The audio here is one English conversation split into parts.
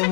Ever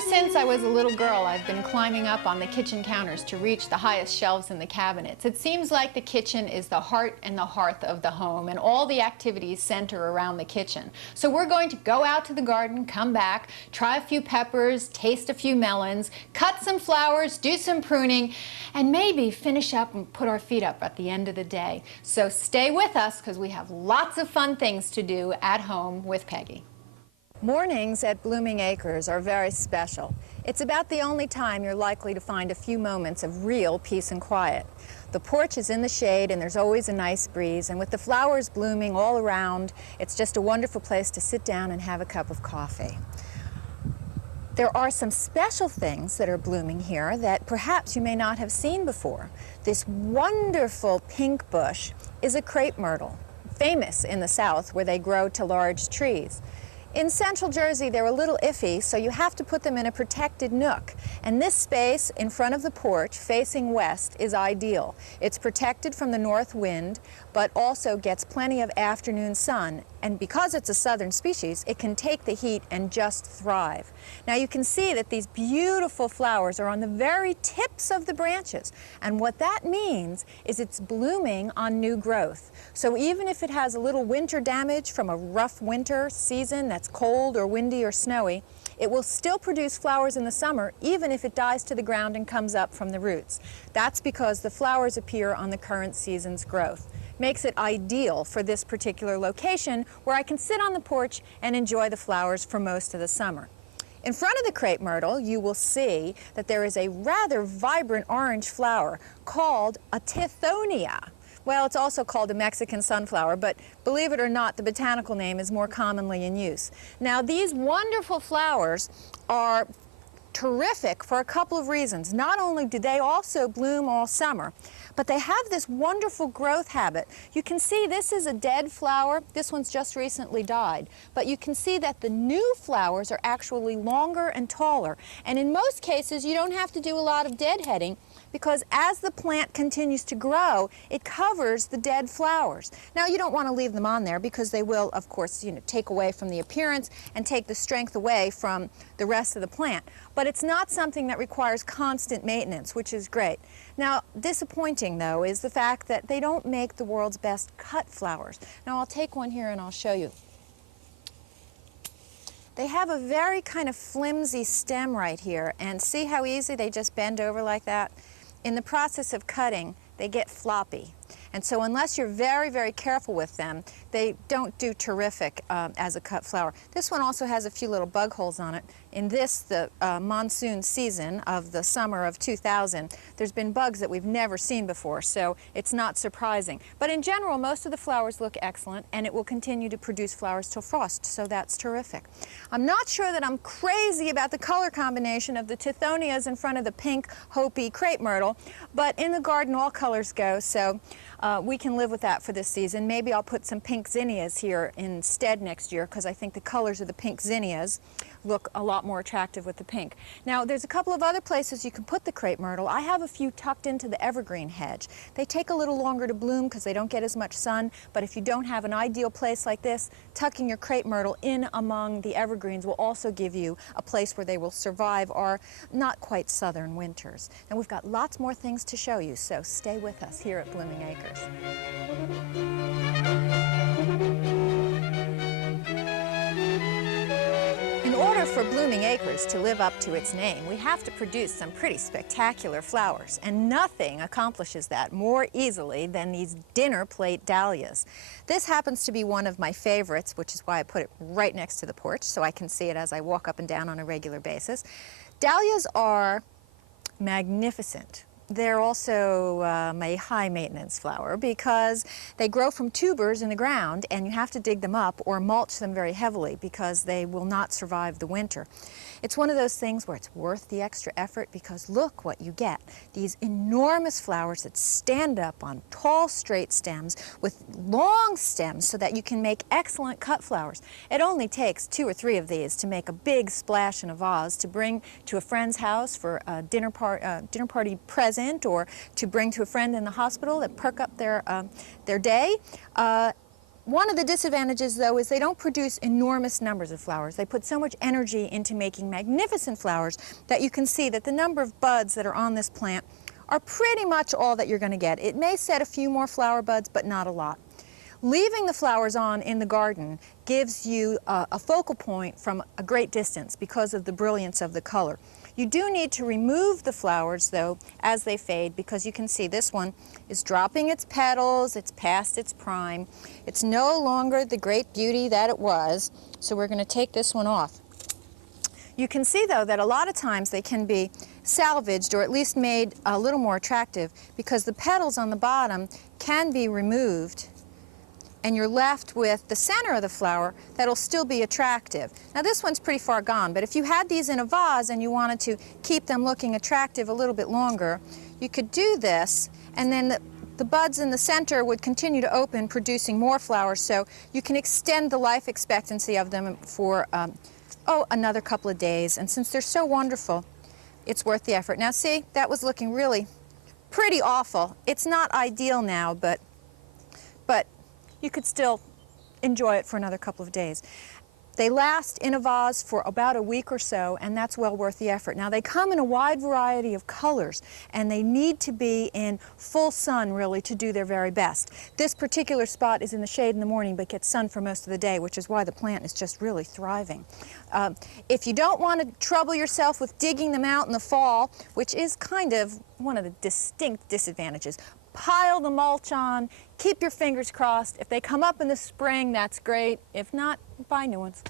since I was a little girl, I've been climbing up on the kitchen counters to reach the highest shelves in the cabinets. It seems like the kitchen is the heart and the hearth of the home, and all the activities center around the kitchen. So we're going to go out to the garden, come back, try a few peppers, taste a few melons, cut some flowers, do some pruning, and maybe finish up and put our feet up at the end of the day. So stay with us because we have lots of fun things to do at home with Peggy. Mornings at Blooming Acres are very special. It's about the only time you're likely to find a few moments of real peace and quiet. The porch is in the shade and there's always a nice breeze, and with the flowers blooming all around, it's just a wonderful place to sit down and have a cup of coffee. There are some special things that are blooming here that perhaps you may not have seen before. This wonderful pink bush is a crepe myrtle, famous in the South where they grow to large trees. In central Jersey, they're a little iffy, so you have to put them in a protected nook. And this space in front of the porch, facing west, is ideal. It's protected from the north wind, but also gets plenty of afternoon sun. And because it's a southern species, it can take the heat and just thrive. Now you can see that these beautiful flowers are on the very tips of the branches. And what that means is it's blooming on new growth. So even if it has a little winter damage from a rough winter season that's cold or windy or snowy, it will still produce flowers in the summer, even if it dies to the ground and comes up from the roots. That's because the flowers appear on the current season's growth. Makes it ideal for this particular location where I can sit on the porch and enjoy the flowers for most of the summer. In front of the crepe myrtle, you will see that there is a rather vibrant orange flower called a tithonia. Well, it's also called a Mexican sunflower, but believe it or not, the botanical name is more commonly in use. Now, these wonderful flowers are terrific for a couple of reasons. Not only do they also bloom all summer, but they have this wonderful growth habit. You can see this is a dead flower. This one's just recently died. But you can see that the new flowers are actually longer and taller. And in most cases, you don't have to do a lot of deadheading, because as the plant continues to grow, it covers the dead flowers. Now, you don't want to leave them on there because they will, of course, take away from the appearance and take the strength away from the rest of the plant. But it's not something that requires constant maintenance, which is great. Now, disappointing, though, is the fact that they don't make the world's best cut flowers. Now, I'll take one here and I'll show you. They have a very kind of flimsy stem right here, and see how easy they just bend over like that? In the process of cutting, they get floppy. And so unless you're very, very careful with them, they don't do terrific as a cut flower. This one also has a few little bug holes on it. In the monsoon season of the summer of 2000, there's been bugs that we've never seen before, so it's not surprising. But in general, most of the flowers look excellent, and it will continue to produce flowers till frost, so that's terrific. I'm not sure that I'm crazy about the color combination of the tithonias in front of the pink Hopi crepe myrtle, but in the garden all colors go, so we can live with that for this season. Maybe I'll put some pink zinnias here instead next year, because I think the colors of the pink zinnias look a lot more attractive with the pink. Now, there's a couple of other places you can put the crepe myrtle. I have a few tucked into the evergreen hedge. They take a little longer to bloom because they don't get as much sun, but if you don't have an ideal place like this, tucking your crepe myrtle in among the evergreens will also give you a place where they will survive our not quite southern winters. And we've got lots more things to show you, so stay with us here at Blooming Acres. In order for Blooming Acres to live up to its name, we have to produce some pretty spectacular flowers, and nothing accomplishes that more easily than these dinner plate dahlias. This happens to be one of my favorites, which is why I put it right next to the porch so I can see it as I walk up and down on a regular basis. Dahlias are magnificent. they're also a high maintenance flower because they grow from tubers in the ground and you have to dig them up or mulch them very heavily because they will not survive the winter. It's one of those things where it's worth the extra effort because look what you get. These enormous flowers that stand up on tall straight stems with long stems so that you can make excellent cut flowers. It only takes 2 or 3 of these to make a big splash in a vase to bring to a friend's house for a dinner party present or to bring to a friend in the hospital that perk up their day. One of the disadvantages, though, is they don't produce enormous numbers of flowers. They put so much energy into making magnificent flowers that you can see that the number of buds that are on this plant are pretty much all that you're going to get. It may set a few more flower buds, but not a lot. Leaving the flowers on in the garden gives you a focal point from a great distance because of the brilliance of the color. You do need to remove the flowers, though, as they fade, because you can see this one is dropping its petals, it's past its prime. It's no longer the great beauty that it was, so we're going to take this one off. You can see, though, that a lot of times they can be salvaged or at least made a little more attractive because the petals on the bottom can be removed and you're left with the center of the flower that'll still be attractive. Now this one's pretty far gone, but if you had these in a vase and you wanted to keep them looking attractive a little bit longer, you could do this, and then the buds in the center would continue to open, producing more flowers, so you can extend the life expectancy of them for, another couple of days. And since they're so wonderful, it's worth the effort. Now see, that was looking really pretty awful. It's not ideal now, but you could still enjoy it for another couple of days. They last in a vase for about a week or so, and that's well worth the effort. Now, they come in a wide variety of colors, and they need to be in full sun, really, to do their very best. This particular spot is in the shade in the morning, but gets sun for most of the day, which is why the plant is just really thriving. If you don't want to trouble yourself with digging them out in the fall, which is kind of one of the distinct disadvantages, pile the mulch on, keep your fingers crossed. If they come up in the spring, that's great. If not, buy new ones.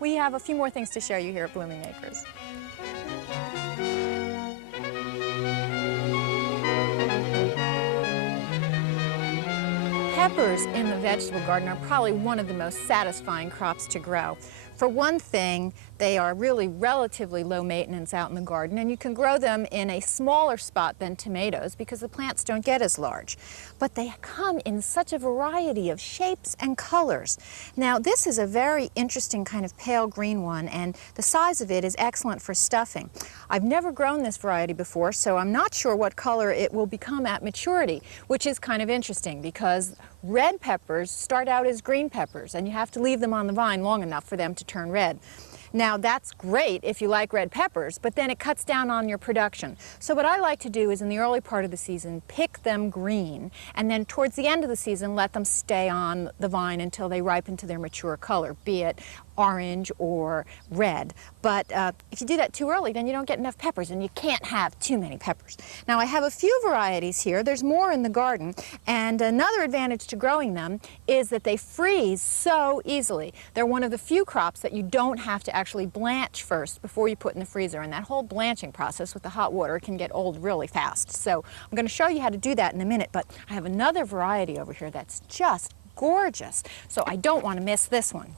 We have a few more things to show you here at Blooming Acres. Peppers in the vegetable garden are probably one of the most satisfying crops to grow. For one thing, they are really relatively low maintenance out in the garden, and you can grow them in a smaller spot than tomatoes because the plants don't get as large. But they come in such a variety of shapes and colors. Now, this is a very interesting kind of pale green one, and the size of it is excellent for stuffing. I've never grown this variety before, so I'm not sure what color it will become at maturity, which is kind of interesting because red peppers start out as green peppers, and you have to leave them on the vine long enough for them to turn red. Now, that's great if you like red peppers, but then it cuts down on your production. So what I like to do is in the early part of the season, pick them green, and then towards the end of the season, let them stay on the vine until they ripen to their mature color, be it orange or red. But if you do that too early, then you don't get enough peppers, and you can't have too many peppers. Now, I have a few varieties here. There's more in the garden, and another advantage to growing them is that they freeze so easily. They're one of the few crops that you don't have to actually blanch first before you put in the freezer, and that whole blanching process with the hot water can get old really fast. So I'm going to show you how to do that in a minute, but I have another variety over here that's just gorgeous, so I don't want to miss this one.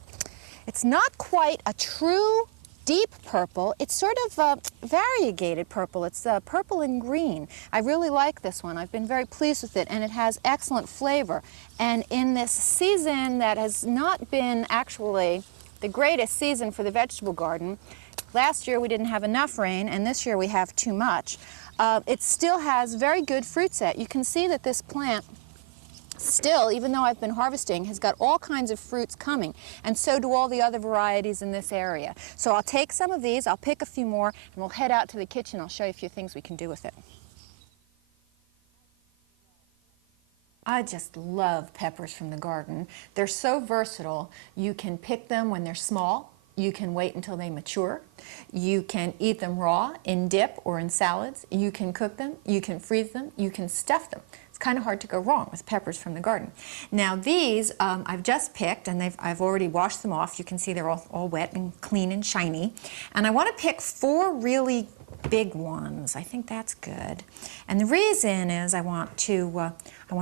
It's not quite a true deep purple. It's sort of variegated purple. It's purple and green. I really like this one. I've been very pleased with it, and it has excellent flavor. And in this season that has not been actually the greatest season for the vegetable garden, last year we didn't have enough rain, and this year we have too much. It still has very good fruit set. You can see that this plant still, even though I've been harvesting, has got all kinds of fruits coming, and so do all the other varieties in this area. So I'll take some of these, I'll pick a few more, and we'll head out to the kitchen. I'll show you a few things we can do with it. I just love peppers from the garden. They're so versatile. You can pick them when they're small. You can wait until they mature. You can eat them raw in dip or in salads. You can cook them. You can freeze them. You can stuff them. Kind of hard to go wrong with peppers from the garden. Now these I've just picked, and I've already washed them off. You can see they're all wet and clean and shiny. And I want to pick 4 really big ones. I think that's good. And the reason is I want to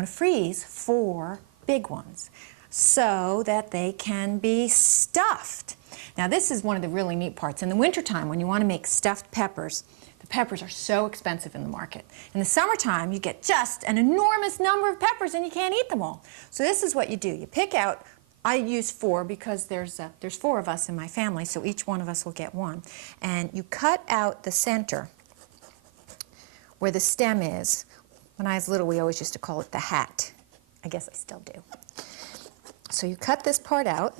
freeze 4 big ones so that they can be stuffed. Now this is one of the really neat parts. In the wintertime, when you want to make stuffed peppers, the peppers are so expensive in the market. In the summertime, you get just an enormous number of peppers and you can't eat them all. So this is what you do. You pick out, I use 4 because there's 4 of us in my family, so each one of us will get 1. And you cut out the center where the stem is. When I was little, we always used to call it the hat. I guess I still do. So you cut this part out.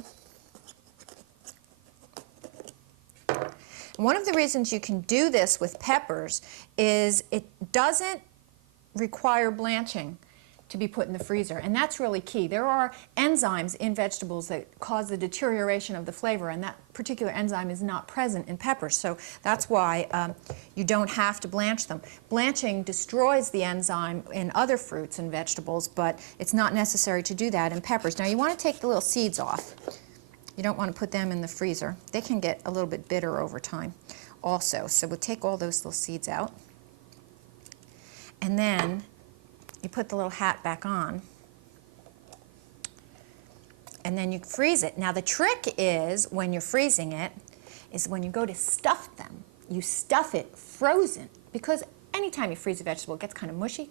One of the reasons you can do this with peppers is it doesn't require blanching to be put in the freezer, and that's really key. There are enzymes in vegetables that cause the deterioration of the flavor, and that particular enzyme is not present in peppers, so that's why you don't have to blanch them. Blanching destroys the enzyme in other fruits and vegetables, but it's not necessary to do that in peppers. Now you want to take the little seeds off. You don't want to put them in the freezer. They can get a little bit bitter over time also, so we'll take all those little seeds out. And then you put the little hat back on, and then you freeze it. Now the trick is, when you're freezing it, is when you go to stuff them, you stuff it frozen, because anytime you freeze a vegetable, it gets kind of mushy.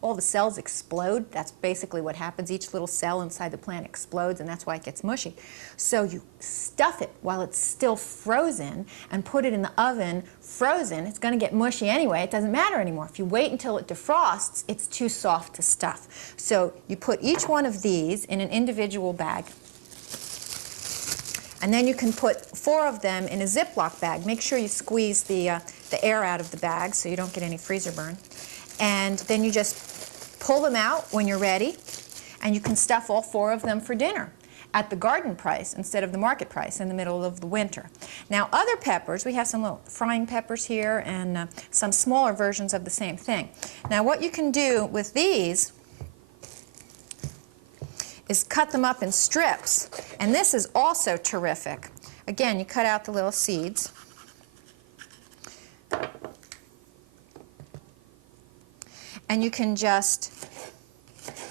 All the cells explode. That's basically what happens. Each little cell inside the plant explodes, and that's why it gets mushy. So you stuff it while it's still frozen and put it in the oven frozen. It's going to get mushy anyway. It doesn't matter anymore. If you wait until it defrosts, it's too soft to stuff. So you put each one of these in an individual bag, and then you can put 4 of them in a Ziploc bag. Make sure you squeeze the air out of the bag so you don't get any freezer burn. And then you just pull them out when you're ready, and you can stuff all 4 of them for dinner at the garden price instead of the market price in the middle of the winter. Now other peppers, we have some little frying peppers here and some smaller versions of the same thing. Now what you can do with these is cut them up in strips, and this is also terrific. Again, you cut out the little seeds. And you can just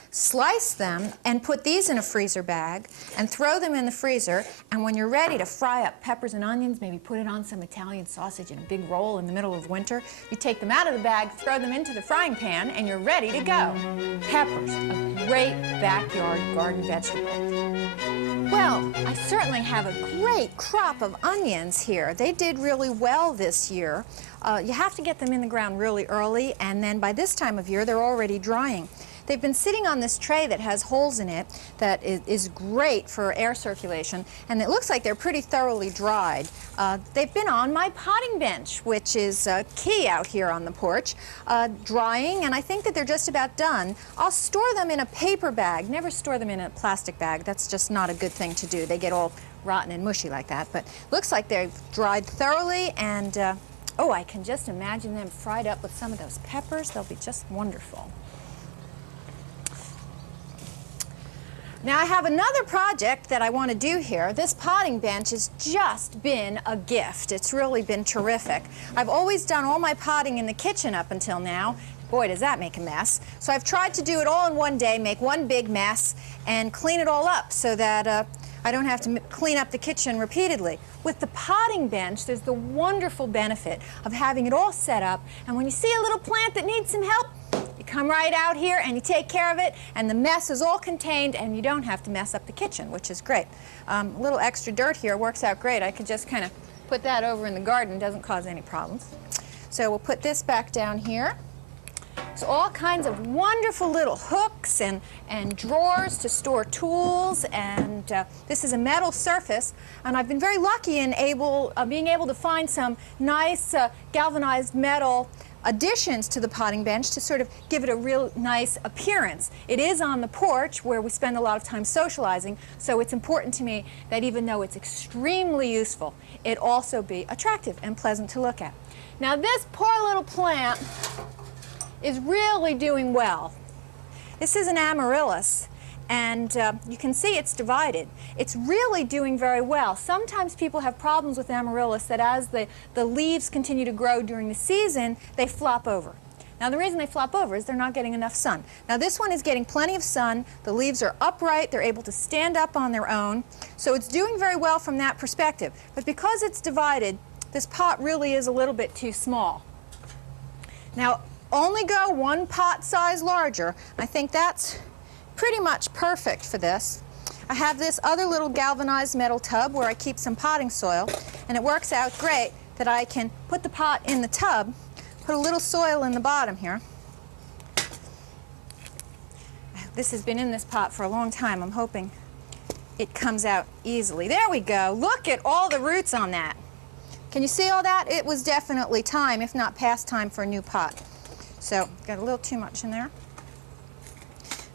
slice them and put these in a freezer bag and throw them in the freezer, and when you're ready to fry up peppers and onions, maybe put it on some Italian sausage in a big roll in the middle of winter, you take them out of the bag, throw them into the frying pan, and you're ready to go. Peppers, a great backyard garden vegetable. Well, I certainly have a great crop of onions here. They did really well this year. You have to get them in the ground really early, and then by this time of year they're already drying. They've been sitting on this tray that has holes in it that is great for air circulation, and it looks like they're pretty thoroughly dried. They've been on my potting bench, which is key out here on the porch, drying, and I think that they're just about done. I'll store them in a paper bag. Never store them in a plastic bag. That's just not a good thing to do. They get all rotten and mushy like that, but looks like they've dried thoroughly, and oh, I can just imagine them fried up with some of those peppers. They'll be just wonderful. Now I have another project that I want to do here. This potting bench has just been a gift. It's really been terrific. I've always done all my potting in the kitchen up until now. Boy, does that make a mess. So I've tried to do it all in one day, make one big mess, and clean it all up so that I don't have to clean up the kitchen repeatedly. With the potting bench, there's the wonderful benefit of having it all set up, and when you see a little plant that needs some help, you come right out here and you take care of it, and the mess is all contained, and you don't have to mess up the kitchen, which is great. A little extra dirt here works out great. I could just kind of put that over in the garden. It doesn't cause any problems. So we'll put this back down here. So all kinds of wonderful little hooks and drawers to store tools, and this is a metal surface, and I've been very lucky in being able to find some nice galvanized metal additions to the potting bench to sort of give it a real nice appearance. It is on the porch where we spend a lot of time socializing, so it's important to me that even though it's extremely useful, it also be attractive and pleasant to look at. Now this poor little plant is really doing well. This is an amaryllis, And you can see it's divided. It's really doing very well. Sometimes people have problems with amaryllis that as the leaves continue to grow during the season, they flop over. Now the reason they flop over is they're not getting enough sun. Now this one is getting plenty of sun. The leaves are upright. They're able to stand up on their own. So it's doing very well from that perspective. But because it's divided, this pot really is a little bit too small. Now only go one pot size larger. I think that's pretty much perfect for this. I have this other little galvanized metal tub where I keep some potting soil, and it works out great that I can put the pot in the tub, put a little soil in the bottom here. This has been in this pot for a long time. I'm hoping it comes out easily. There we go. Look at all the roots on that. Can you see all that? It was definitely time, if not past time, for a new pot. So, got a little too much in there.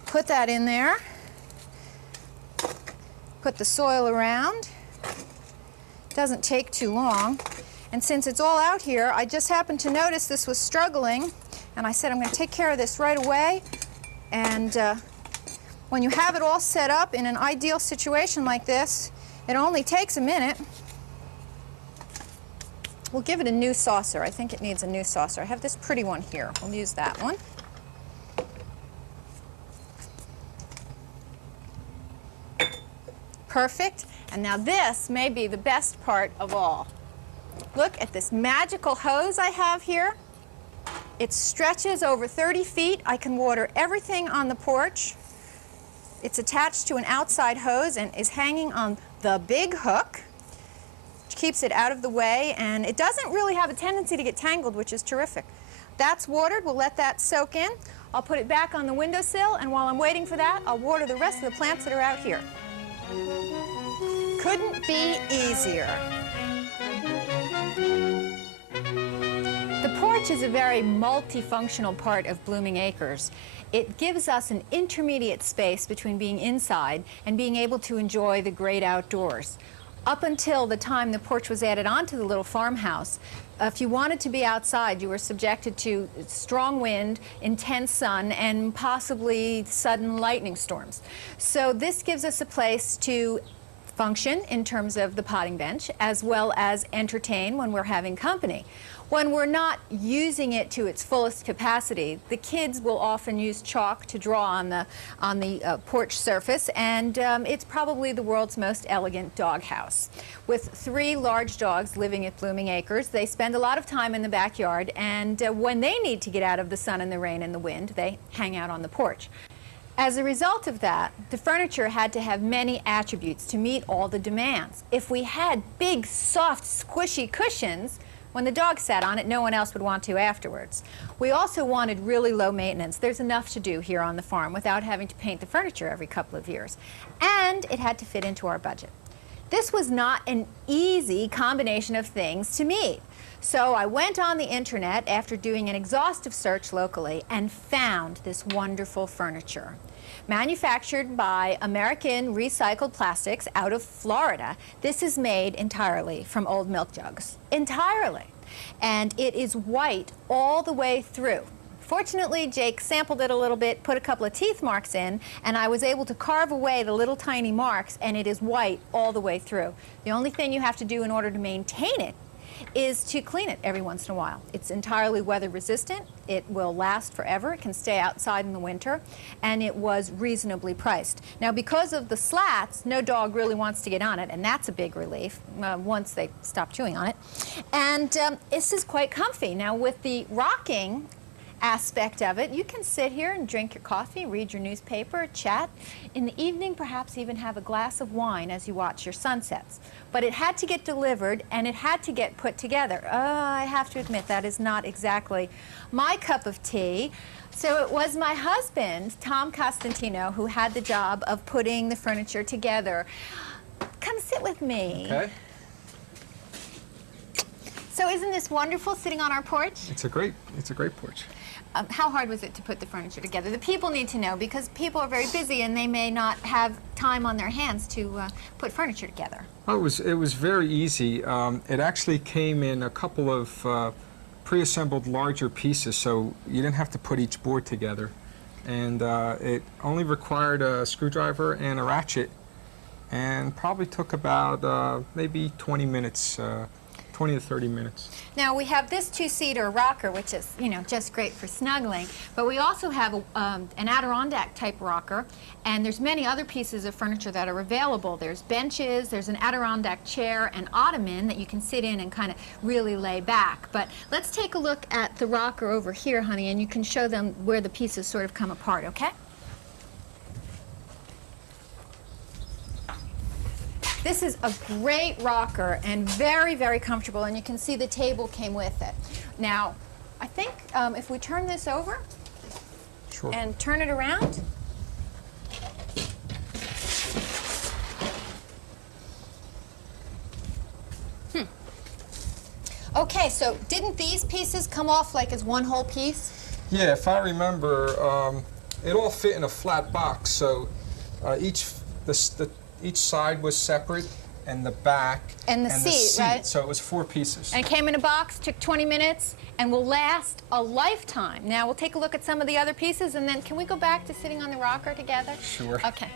Put that in there. Put the soil around. Doesn't take too long. And since it's all out here, I just happened to notice this was struggling, and I said I'm going to take care of this right away. And when you have it all set up in an ideal situation like this, it only takes a minute. We'll give it a new saucer. I think it needs a new saucer. I have this pretty one here. We'll use that one. Perfect. And now this may be the best part of all. Look at this magical hose I have here. It stretches over 30 feet. I can water everything on the porch. It's attached to an outside hose and is hanging on the big hook, which keeps it out of the way, and it doesn't really have a tendency to get tangled, which is terrific. That's watered. We'll let that soak in. I'll put it back on the windowsill, and while I'm waiting for that, I'll water the rest of the plants that are out here. Couldn't be easier. The porch is a very multifunctional part of Blooming Acres. It gives us an intermediate space between being inside and being able to enjoy the great outdoors. Up until the time the porch was added onto the little farmhouse, if you wanted to be outside, you were subjected to strong wind, intense sun, and possibly sudden lightning storms. So this gives us a place to function in terms of the potting bench, as well as entertain when we're having company. When we're not using it to its fullest capacity, the kids will often use chalk to draw on the porch surface, and it's probably the world's most elegant doghouse. With 3 large dogs living at Blooming Acres, they spend a lot of time in the backyard, and when they need to get out of the sun and the rain and the wind, they hang out on the porch. As a result of that, the furniture had to have many attributes to meet all the demands. If we had big, soft, squishy cushions, when the dog sat on it, no one else would want to afterwards. We also wanted really low maintenance. There's enough to do here on the farm without having to paint the furniture every couple of years. And it had to fit into our budget. This was not an easy combination of things to meet. So I went on the internet after doing an exhaustive search locally and found this wonderful furniture. Manufactured by American Recycled Plastics out of Florida, this is made entirely from old milk jugs. Entirely. And it is white all the way through. Fortunately, Jake sampled it a little bit, put a couple of teeth marks in, and I was able to carve away the little tiny marks, and it is white all the way through. The only thing you have to do in order to maintain it is to clean it every once in a while. It's entirely weather resistant. It will last forever. It can stay outside in the winter, and it was reasonably priced. Now, because of the slats, no dog really wants to get on it, and that's a big relief once they stop chewing on it. And this is quite comfy. Now, with the rocking aspect of it, you can sit here and drink your coffee, read your newspaper, chat. In the evening, perhaps even have a glass of wine as you watch your sunsets. But it had to get delivered, and it had to get put together. I have to admit, that is not exactly my cup of tea. So it was my husband, Tom Costantino, who had the job of putting the furniture together. Come sit with me. Okay. So isn't this wonderful sitting on our porch? It's a great porch. How hard was it to put the furniture together? The people need to know, because people are very busy and they may not have time on their hands to put furniture together. Oh, it was very easy. It actually came in a couple of pre-assembled larger pieces, so you didn't have to put each board together. and it only required a screwdriver and a ratchet, and probably took about maybe 20 minutes, 20 to 30 minutes. Now we have this two-seater rocker, which is, you know, just great for snuggling, but we also have an Adirondack type rocker, and there's many other pieces of furniture that are available. There's benches, there's an Adirondack chair and ottoman that you can sit in and kind of really lay back. But let's take a look at the rocker over here, honey, and you can show them where the pieces sort of come apart, okay? This is a great rocker and very, very comfortable, and you can see the table came with it. Now, I think if we turn this over Sure. and turn it around, Okay, so didn't these pieces come off like as one whole piece? Yeah, if I remember, it all fit in a flat box, so each side was separate, and the back And the seat, right? So it was 4 pieces. And it came in a box, took 20 minutes, and will last a lifetime. Now we'll take a look at some of the other pieces, and then can we go back to sitting on the rocker together? Sure. Okay.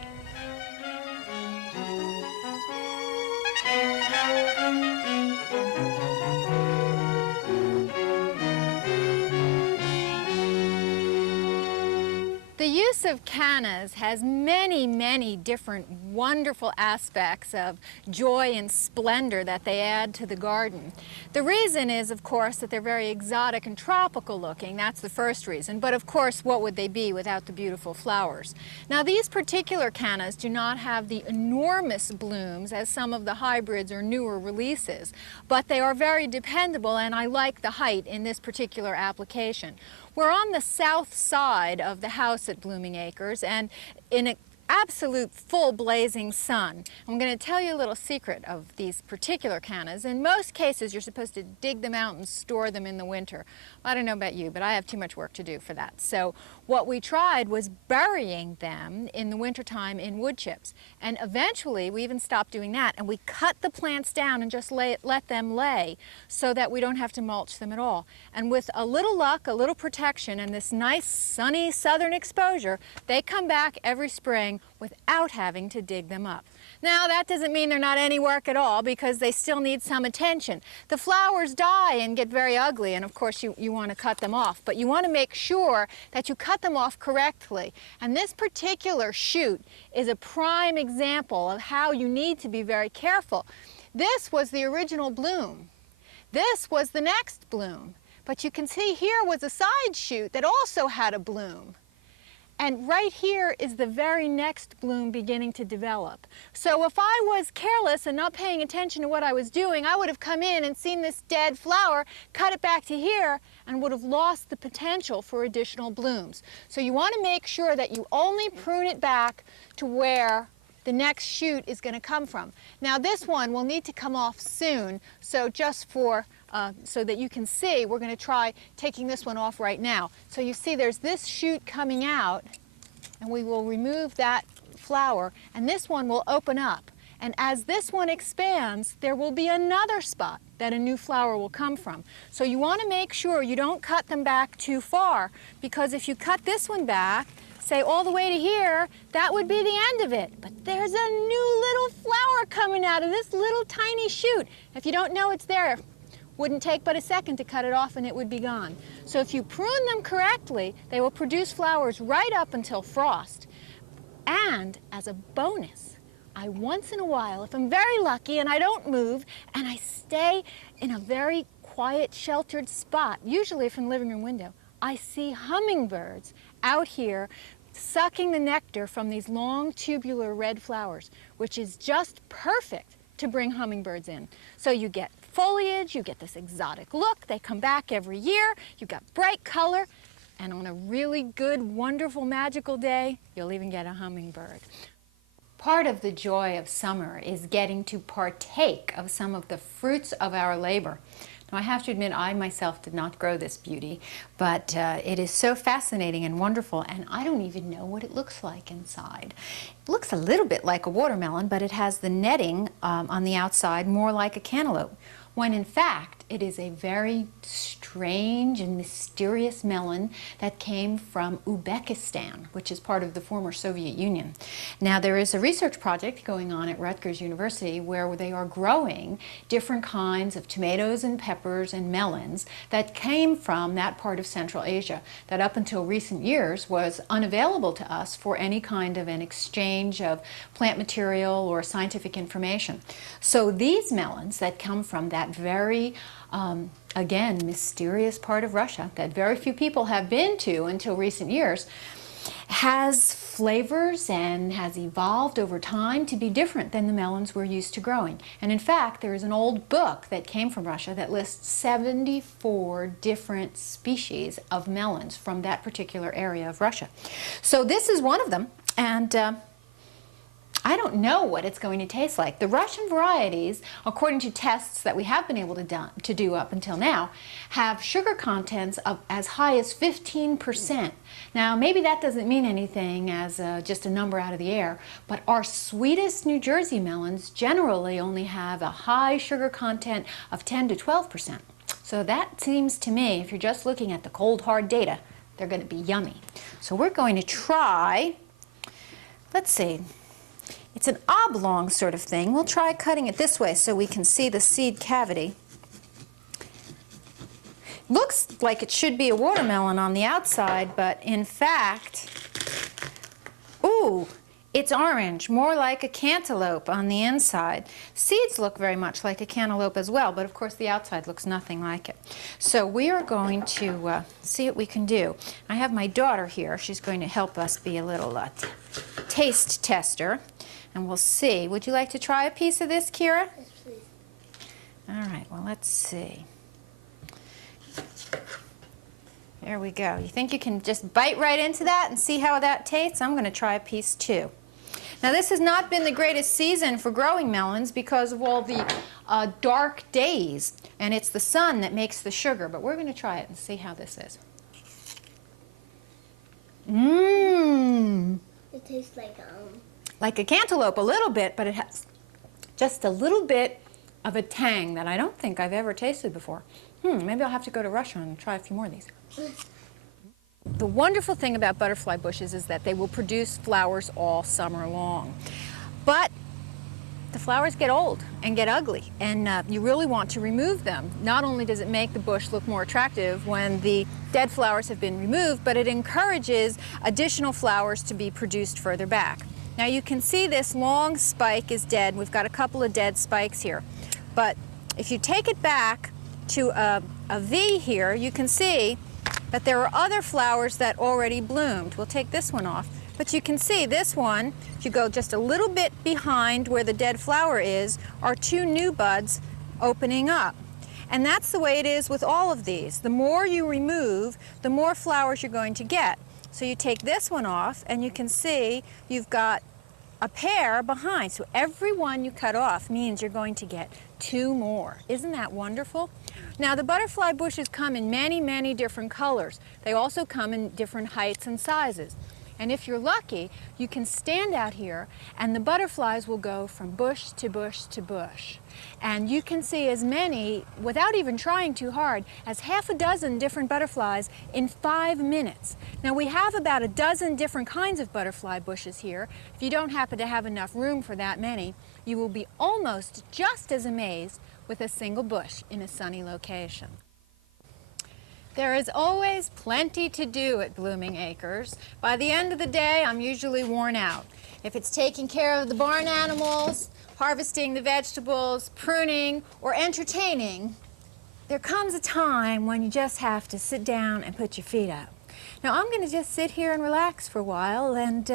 The use of cannas has many, many different wonderful aspects of joy and splendor that they add to the garden. The reason is, of course, that they're very exotic and tropical looking. That's the first reason. But of course, what would they be without the beautiful flowers? Now, these particular cannas do not have the enormous blooms as some of the hybrids or newer releases, but they are very dependable, and I like the height in this particular application. We're on the south side of the house at Blooming Acres, and in an absolute full blazing sun. I'm going to tell you a little secret of these particular cannas. In most cases, you're supposed to dig them out and store them in the winter. I don't know about you, but I have too much work to do for that. So what we tried was burying them in the wintertime in wood chips. And eventually, we even stopped doing that, and we cut the plants down and just let them lay so that we don't have to mulch them at all. And with a little luck, a little protection, and this nice sunny southern exposure, they come back every spring without having to dig them up. Now, that doesn't mean they're not any work at all, because they still need some attention. The flowers die and get very ugly, and of course you want to cut them off, but you want to make sure that you cut them off correctly. And this particular shoot is a prime example of how you need to be very careful. This was the original bloom. This was the next bloom. But you can see here was a side shoot that also had a bloom. And right here is the very next bloom beginning to develop. So if I was careless and not paying attention to what I was doing, I would have come in and seen this dead flower, cut it back to here, and would have lost the potential for additional blooms. So you want to make sure that you only prune it back to where the next shoot is going to come from. Now this one will need to come off soon, so just for so that you can see, we're going to try taking this one off right now. So you see there's this shoot coming out, and we will remove that flower, and this one will open up. And as this one expands, there will be another spot that a new flower will come from. So you want to make sure you don't cut them back too far, because if you cut this one back, say all the way to here, that would be the end of it. But there's a new little flower coming out of this little tiny shoot. If you don't know it's there, wouldn't take but a second to cut it off and it would be gone. So if you prune them correctly, they will produce flowers right up until frost. And as a bonus, I once in a while, if I'm very lucky and I don't move and I stay in a very quiet, sheltered spot, usually from the living room window, I see hummingbirds out here sucking the nectar from these long tubular red flowers, which is just perfect to bring hummingbirds in. So you get foliage, you get this exotic look, they come back every year, you've got bright color, and on a really good, wonderful, magical day, you'll even get a hummingbird. Part of the joy of summer is getting to partake of some of the fruits of our labor. Now, I have to admit, I myself did not grow this beauty, but it is so fascinating and wonderful, and I don't even know what it looks like inside. It looks a little bit like a watermelon, but it has the netting on the outside more like a cantaloupe. when in fact it is a very strange and mysterious melon that came from Uzbekistan, which is part of the former Soviet Union. Now there is a research project going on at Rutgers University where they are growing different kinds of tomatoes and peppers and melons that came from that part of Central Asia that up until recent years was unavailable to us for any kind of an exchange of plant material or scientific information. So these melons that come from that very again, mysterious part of Russia that very few people have been to until recent years, has flavors and has evolved over time to be different than the melons we're used to growing. And in fact, there is an old book that came from Russia that lists 74 different species of melons from that particular area of Russia. So this is one of them, and I don't know what it's going to taste like. The Russian varieties, according to tests that we have been able to do up until now, have sugar contents of as high as 15%. Now, maybe that doesn't mean anything as just a number out of the air, but our sweetest New Jersey melons generally only have a high sugar content of 10 to 12%. So that seems to me, if you're just looking at the cold, hard data, they're going to be yummy. So we're going to try, let's see, it's an oblong sort of thing. We'll try cutting it this way so we can see the seed cavity. Looks like it should be a watermelon on the outside, but in fact, ooh, it's orange, more like a cantaloupe on the inside. Seeds look very much like a cantaloupe as well, but of course the outside looks nothing like it. So we are going to see what we can do. I have my daughter here. She's going to help us be a little taste tester. And we'll see. Would you like to try a piece of this, Kira? Yes, please. All right, well, let's see. There we go. You think you can just bite right into that and see how that tastes? I'm going to try a piece too. Now, this has not been the greatest season for growing melons because of all the dark days, and it's the sun that makes the sugar, but we're going to try it and see how this is. Mmm. It tastes like a cantaloupe a little bit, but it has just a little bit of a tang that I don't think I've ever tasted before. Maybe I'll have to go to Russia and try a few more of these. The wonderful thing about butterfly bushes is that they will produce flowers all summer long. But the flowers get old and get ugly, and you really want to remove them. Not only does it make the bush look more attractive when the dead flowers have been removed, but it encourages additional flowers to be produced further back. Now you can see this long spike is dead. We've got a couple of dead spikes here. But if you take it back to a V here, you can see that there are other flowers that already bloomed. We'll take this one off. But you can see this one, if you go just a little bit behind where the dead flower is, are two new buds opening up. And that's the way it is with all of these. The more you remove, the more flowers you're going to get. So you take this one off, and you can see you've got a pair behind. So every one you cut off means you're going to get two more. Isn't that wonderful? Now, the butterfly bushes come in many, many different colors. They also come in different heights and sizes. And if you're lucky, you can stand out here, and the butterflies will go from bush to bush to bush. And you can see as many, without even trying too hard, as half a dozen different butterflies in 5 minutes. Now, we have about a dozen different kinds of butterfly bushes here. If you don't happen to have enough room for that many, you will be almost just as amazed with a single bush in a sunny location. There is always plenty to do at Blooming Acres. By the end of the day, I'm usually worn out. If it's taking care of the barn animals, harvesting the vegetables, pruning, or entertaining, there comes a time when you just have to sit down and put your feet up. Now, I'm going to just sit here and relax for a while and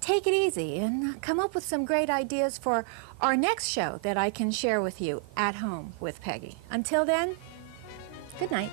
take it easy and come up with some great ideas for our next show that I can share with you at home with Peggy. Until then, good night.